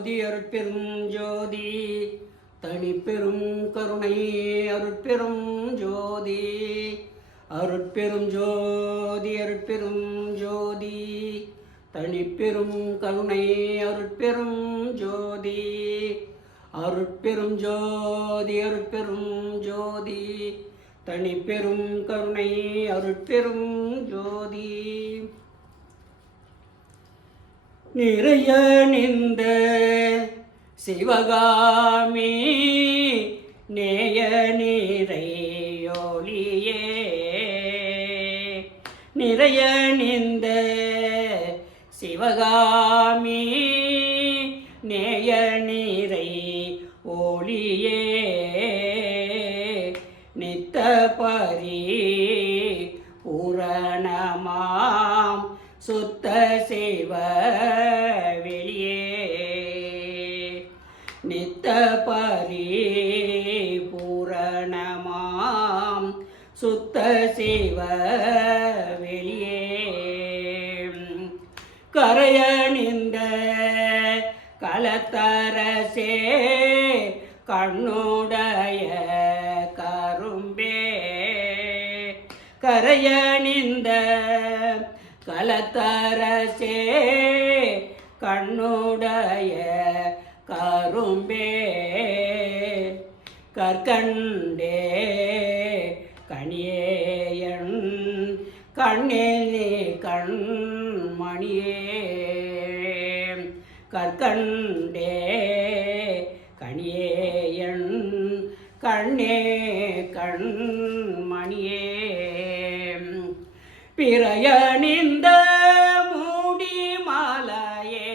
ஜோதி அருட்பெரும் ஜோதி தனிப்பெரும் கருணை அருட்பெரும் ஜோதி அருட்பெரும் ஜோதி அருட்பெரும் ஜோதி தனிப்பெரும் கருணை அருட்பெரும் ஜோதி அருட்பெரும் ஜோதி அருட்பெரும் ஜோதி தனிப்பெரும் கருணை அருட்பெரும் ஜோதி. நிறைய நின்ற சிவகாமி நேய நிறையோலியே நிறைய நின்ற சிவகாமி நேய நிறை ஒளியே நித்த பரி பூரணமாம் சுத்த சிவ வெளியே நித்த பரி பூரணமாம் சுத்த சிவ வெளியே கரையணிந்த கலத்தரசே கண்ணுடைய கரும்பே கரையணிந்த கலத்தரசே கண்ணுடைய கரும்பே கற்கண்டே கணியேயன் கண்ணே கண்மணியே கற்கண்டே கணியேயன் கண்ணே கண்மணியே பிறையணிந்த மூடி மாலையே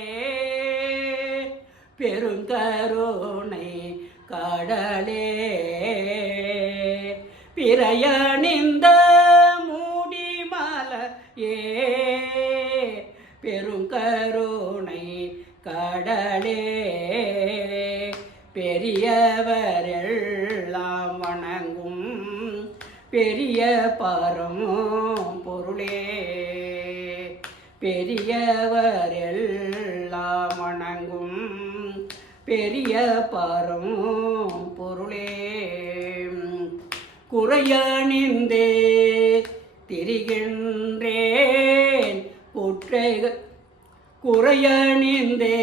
பெருங்கருணை கடலே பிறையணிந்த மூடி மாலையே பெருங்கருணை கடலே பெரியவரெல்லாம் வணங்கும் பெரிய பரம் பொருளே பெரியவரெல்லாம் வணங்கும் பெரிய பரம் பொருளே குறையணிந்தே திரிகின்றேன் குறையணிந்தே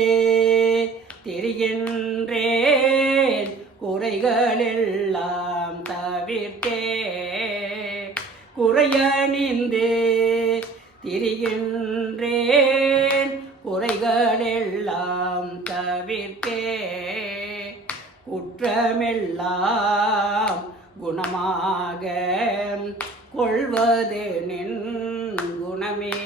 திரிகின்றேன் குறைகளெல்லாம் தவிர்த்தே குறையணிந்தே திரிகின்றேன் குறைகளெல்லாம் தவிர்த்தே குற்றமெல்லாம் குணமாக கொள்வது நின் குணமே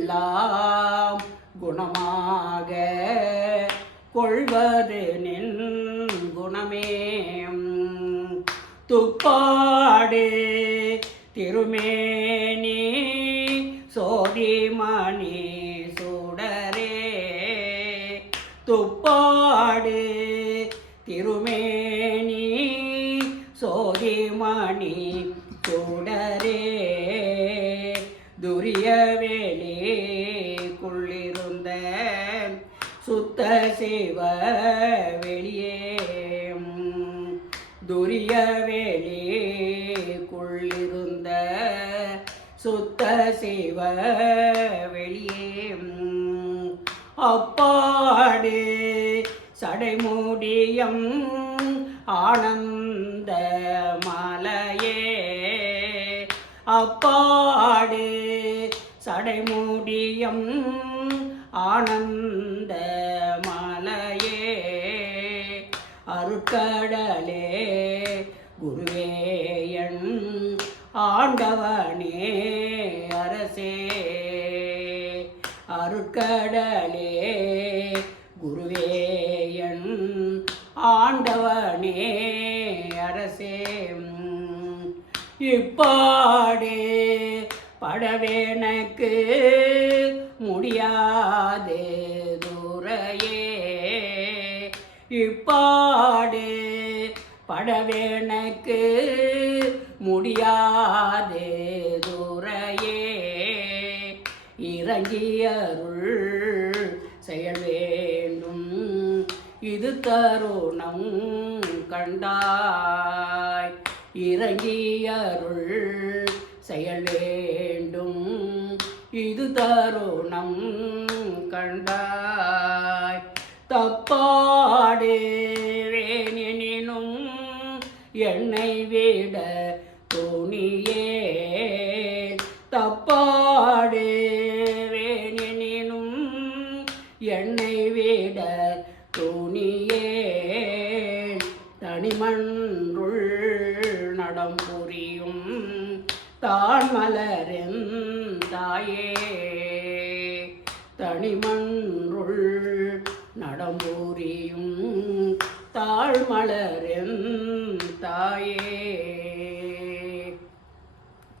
குற்றமெல்லாம் குணமாக கொள்வது நின் குணமே துப்பாடு திருமேனி சோதிமணி சுடரே துப்பாடு திருமேனி சோதிமணி சுடரே துரியவேலிக்குள்ளிருந்த சுத்த சிவ வெளியே துரியவேலிக்குள்ளிருந்த சுத்த சிவ வெளியே அப்பாடு சடைமுடியம் ஆனந்த மலையே அப்பாடு சடைமுடியம் ஆனந்த மலையே அருட்கடலே குருவேயன் ஆண்டவனே அரசே அருட்கடலே குருவேயன் ஆண்டவனே அரசே இப்பாடே படவேனக்கு முடியாதே துரையே இப்பாடே படவேனக்கு முடியாதே துரையே இறங்கியருள் செயல் வேண்டும் இது தருணம் கண்டாய் இறங்கியருள் செயல் வேண்டும் இது தருணம் கண்டாய் தப்பாடேவேனும் என்னை விட துணியே தப்பாடேவேனும் என்னை விட துணியே தனிமன்றுள் நடம் புரியும் தான் மலரின் தாயே தனிமன்றுள் நடம் புரியும் தாழ்மலரின் தாயே